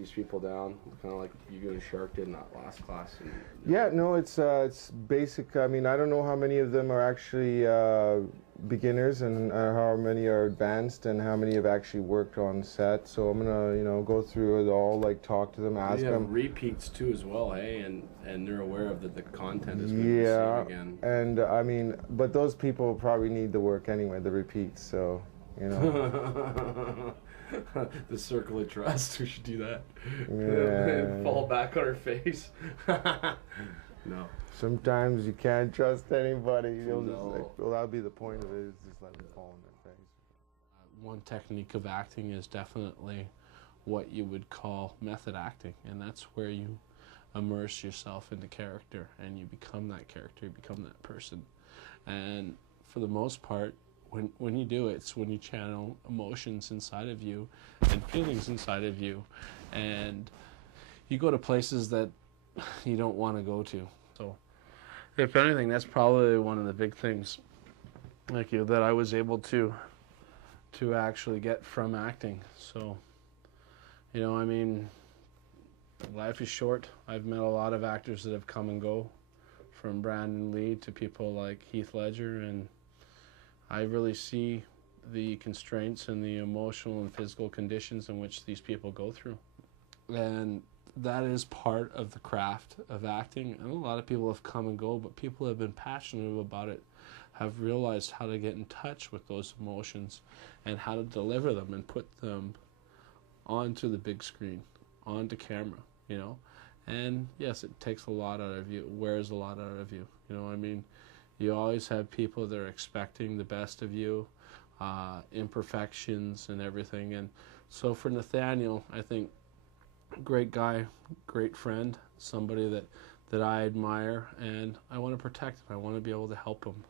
these people down, kind of like you and Shark did in that last class? Yeah, no, it's basic. I mean, I don't know how many of them are actually beginners and how many are advanced and how many have actually worked on set. So I'm gonna, go through it all, like talk to them, ask them. Repeats too as well, hey, and they're aware of that the content is going to be the same again. And I mean, but those people probably need the work anyway, the repeats. So the circle of trust. We should do that. Yeah. Fall back on our face. No. Sometimes you can't trust anybody. No. Well, that'll be the point of it, is just let them fall on their face. One technique of acting is definitely what you would call method acting, and that's where you immerse yourself into character and you become that character, you become that person. And for the most part, when you do it, it's when you channel emotions inside of you and feelings inside of you, and you go to places that you don't want to go to. So if anything, that's probably one of the big things that I was able to actually get from acting. So I mean, life is short. I've met a lot of actors that have come and go, from Brandon Lee to people like Heath Ledger, and I really see the constraints and the emotional and physical conditions in which these people go through. And that is part of the craft of acting. And a lot of people have come and go, but people who have been passionate about it have realized how to get in touch with those emotions and how to deliver them and put them onto the big screen, onto camera, And yes, it takes a lot out of you. It wears a lot out of you. I mean, you always have people that are expecting the best of you, imperfections and everything. And so for Nathaniel, I think great guy, great friend, somebody that I admire, and I want to protect him. I want to be able to help him,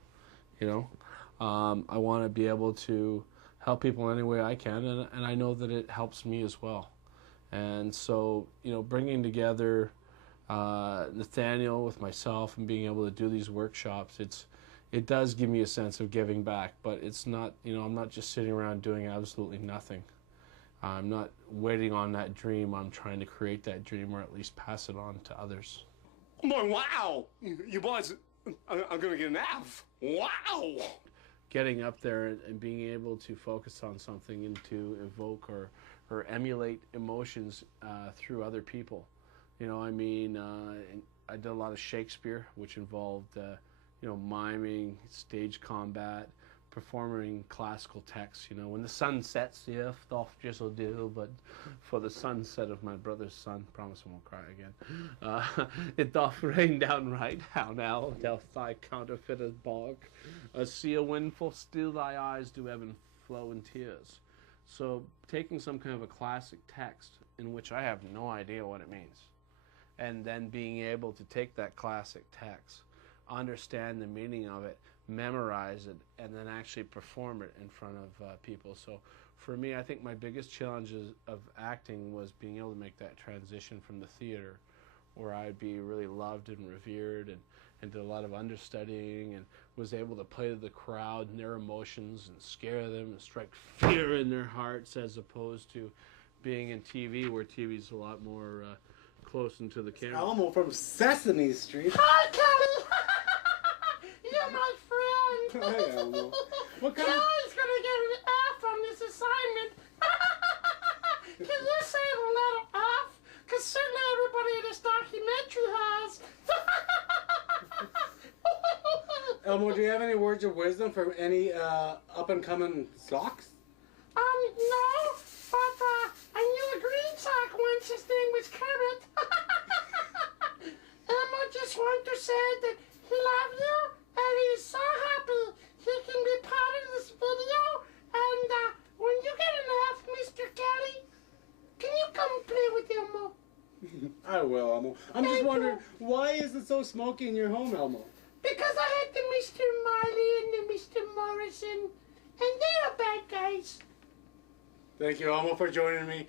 I want to be able to help people any way I can, and I know that it helps me as well. And so, bringing together Nathaniel with myself and being able to do these workshops, it does give me a sense of giving back, but it's not, I'm not just sitting around doing absolutely nothing. I'm not waiting on that dream. I'm trying to create that dream, or at least pass it on to others. Boy, wow! You boys, I'm gonna get an F. Wow! Getting up there and being able to focus on something and to evoke or emulate emotions through other people. I mean, I did a lot of Shakespeare, which involved, miming, stage combat, performing classical texts. When the sun sets, the earth doth drizzle dew, but for the sunset of my brother's son, promise I won't cry again, it doth rain down right, how now doth thy counterfeiters balk, a sea a windful, still thy eyes do ebb and flow in tears. So taking some kind of a classic text in which I have no idea what it means, and then being able to take that classic text, understand the meaning of it, memorize it, and then actually perform it in front of people. So for me, I think my biggest challenges of acting was being able to make that transition from the theater, where I'd be really loved and revered and did a lot of understudying and was able to play to the crowd and their emotions and scare them and strike fear in their hearts, as opposed to being in TV, where TV's a lot more close into the camera. Elmo from Sesame Street. Hi, Kelly! You're my friend! Hi, Elmo. What kind of... Kelly's gonna get an F on this assignment. Can you say the letter F? Because certainly everybody in this documentary has. Elmo, do you have any words of wisdom for any up-and-coming socks? No, but I knew a green sock once. His name was Kermit. Elmo just wanted to say that he loves you, and he's so happy he can be part of this video. And when you get an F, Mr. Kelly, can you come play with Elmo? I will, Elmo. I'm just wondering, why is it so smoky in your home, Elmo? Because I had the Mr. Marley and the Mr. Morrison, and they are bad guys. Thank you, Elmo, for joining me.